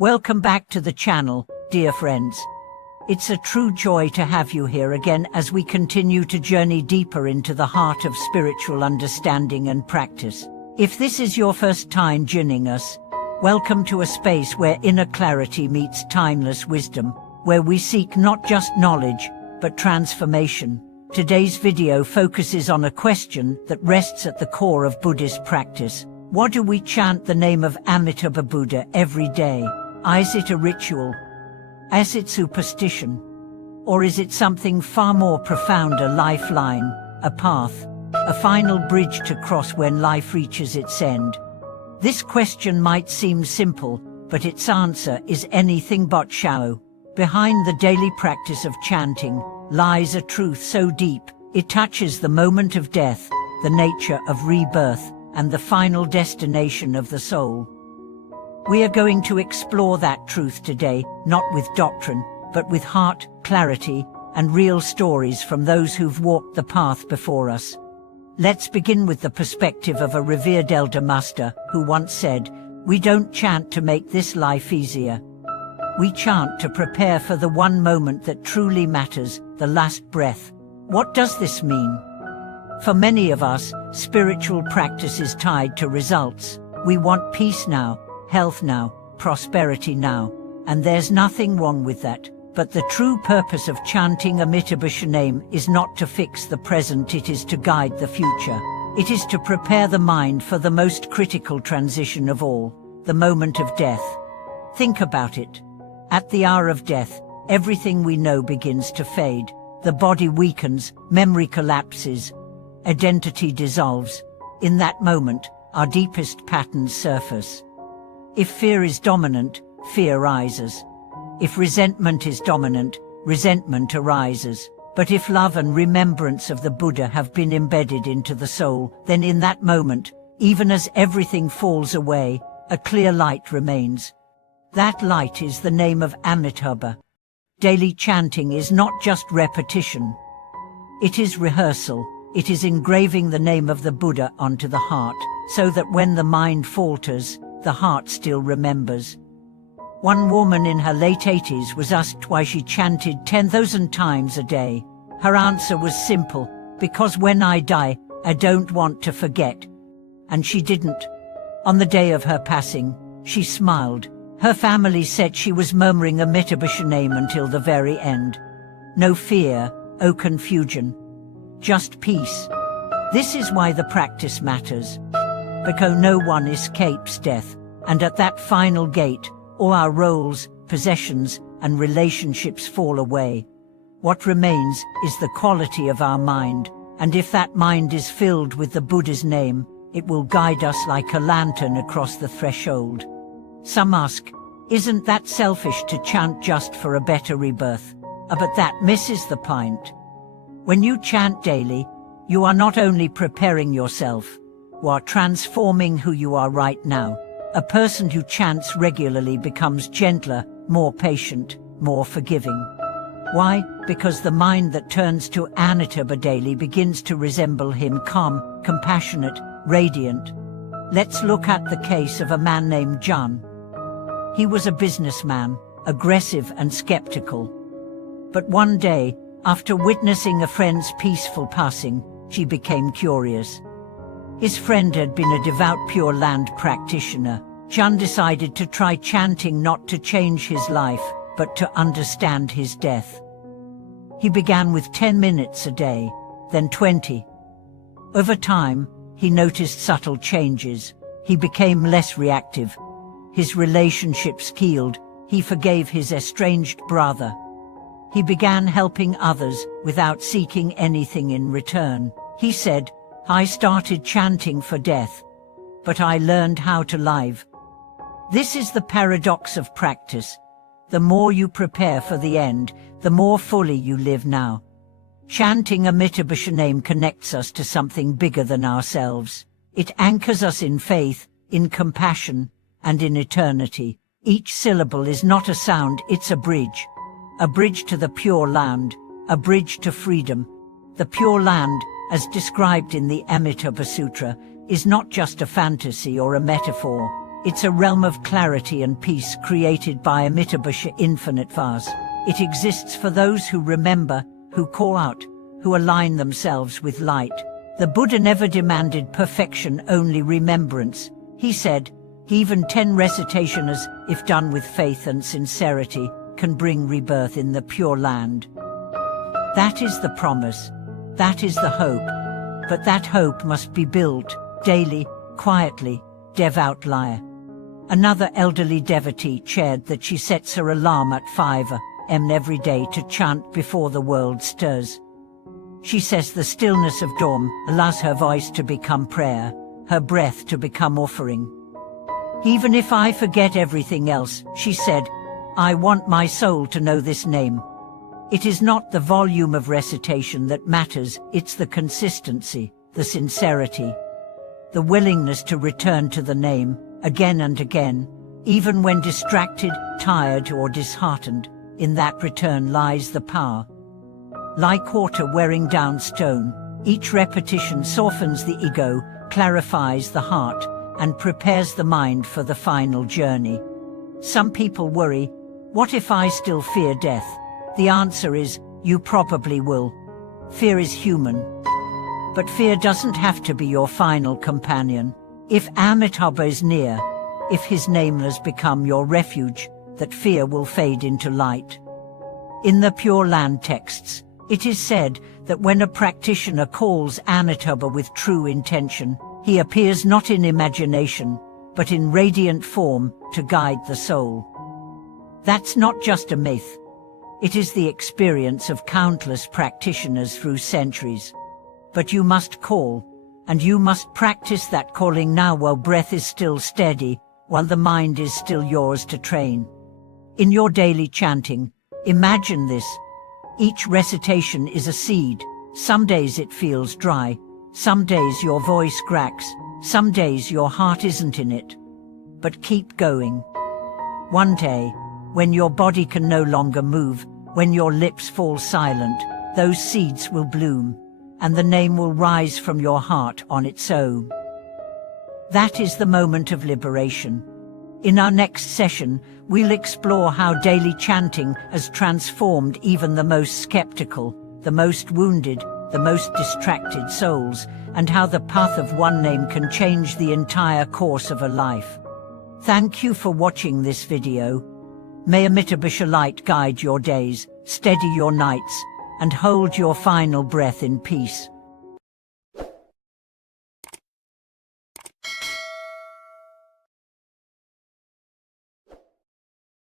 Welcome back to the channel, dear friends. It's a true joy to have you here again as we continue to journey deeper into the heart of spiritual understanding and practice. If this is your first time joining us, welcome to a space where inner clarity meets timeless wisdom, where we seek not just knowledge, but transformation. Today's video focuses on a question that rests at the core of Buddhist practice. Why do we chant the name of Amitabha Buddha every day? Is it a ritual? Is it superstition? Or is it something far more profound, a lifeline, a path, a final bridge to cross when life reaches its end? This question might seem simple, but its answer is anything but shallow. Behind the daily practice of chanting lies a truth so deep, it touches the moment of death, the nature of rebirth, and the final destination of the soul. We are going to explore that truth today, not with doctrine, but with heart, clarity, and real stories from those who've walked the path before us. Let's begin with the perspective of a revered elder master who once said, "We don't chant to make this life easier. We chant to prepare for the one moment that truly matters, the last breath." What does this mean? For many of us, spiritual practice is tied to results. We want peace now, health now, prosperity now, and there's nothing wrong with that. But the true purpose of chanting Amitabha name is not to fix the present, it is to guide the future. It is to prepare the mind for the most critical transition of all, the moment of death. Think about it. At the hour of death, everything we know begins to fade. The body weakens, memory collapses, identity dissolves. In that moment, our deepest patterns surface. If fear is dominant, fear rises. If resentment is dominant, resentment arises. But if love and remembrance of the Buddha have been embedded into the soul, then in that moment, even as everything falls away, a clear light remains. That light is the name of Amitabha. Daily chanting is not just repetition. It is rehearsal. It is engraving the name of the Buddha onto the heart, so that when the mind falters, the heart still remembers. One woman in her late 80s was asked why she chanted 10,000 times a day. Her answer was simple: because when I die, I don't want to forget. And she didn't. On the day of her passing, she smiled. Her family said she was murmuring Amitabha name until the very end. No fear, no confusion. Just peace. This is why the practice matters. Because no one escapes death, and at that final gate, all our roles, possessions, and relationships fall away. What remains is the quality of our mind, and if that mind is filled with the Buddha's name, it will guide us like a lantern across the threshold. Some ask, isn't that selfish to chant just for a better rebirth? But that misses the point. When you chant daily, you are not only preparing yourself, you are transforming who you are right now. A person who chants regularly becomes gentler, more patient, more forgiving. Why? Because the mind that turns to Amitabha daily begins to resemble him, calm, compassionate, radiant. Let's look at the case of a man named Chant. He was a businessman, aggressive and skeptical. But one day, after witnessing a friend's peaceful passing, she became curious. His friend had been a devout Pure Land practitioner. Chant decided to try chanting, not to change his life, but to understand his death. He began with 10 minutes a day, then 20. Over time, he noticed subtle changes. He became less reactive. His relationships healed. He forgave his estranged brother. He began helping others without seeking anything in return. He said, "I started chanting for death, but I learned how to live." This is the paradox of practice. The more you prepare for the end, the more fully you live now. Chanting Amitabha name connects us to something bigger than ourselves. It anchors us in faith, in compassion, and in eternity. Each syllable is not a sound, it's a bridge. A bridge to the Pure Land, a bridge to freedom. The Pure Land, as described in the Amitabha Sutra, is not just a fantasy or a metaphor. It's a realm of clarity and peace created by Amitabha Infinite Vase. It exists for those who remember, who call out, who align themselves with light. The Buddha never demanded perfection, only remembrance. He said, even 10 recitations, if done with faith and sincerity, can bring rebirth in the Pure Land. That is the promise. That is the hope. But that hope must be built, daily, quietly. Dev Outlier. Another elderly devotee shared that she sets her alarm at 5 a.m. every day to chant before the world stirs. She says the stillness of dawn allows her voice to become prayer, her breath to become offering. Even if I forget everything else, she said, I want my soul to know this name. It is not the volume of recitation that matters, it's the consistency, the sincerity, the willingness to return to the name, again and again, even when distracted, tired or disheartened. In that return lies the power. Like water wearing down stone, each repetition softens the ego, clarifies the heart, and prepares the mind for the final journey. Some people worry, what if I still fear death? The answer is, you probably will. Fear is human. But fear doesn't have to be your final companion. If Amitabha is near, if his name has become your refuge, that fear will fade into light. In the Pure Land texts, it is said that when a practitioner calls Amitabha with true intention, he appears not in imagination, but in radiant form to guide the soul. That's not just a myth. It is the experience of countless practitioners through centuries. But you must call, and you must practice that calling now while breath is still steady, while the mind is still yours to train. In your daily chanting, imagine this. Each recitation is a seed. Some days it feels dry, some days your voice cracks, some days your heart isn't in it. But keep going. One day, when your body can no longer move, when your lips fall silent, those seeds will bloom, and the name will rise from your heart on its own. That is the moment of liberation. In our next session, we'll explore how daily chanting has transformed even the most skeptical, the most wounded, the most distracted souls, and how the path of one name can change the entire course of a life. Thank you for watching this video. May Amitabha light guide your days, steady your nights, and hold your final breath in peace.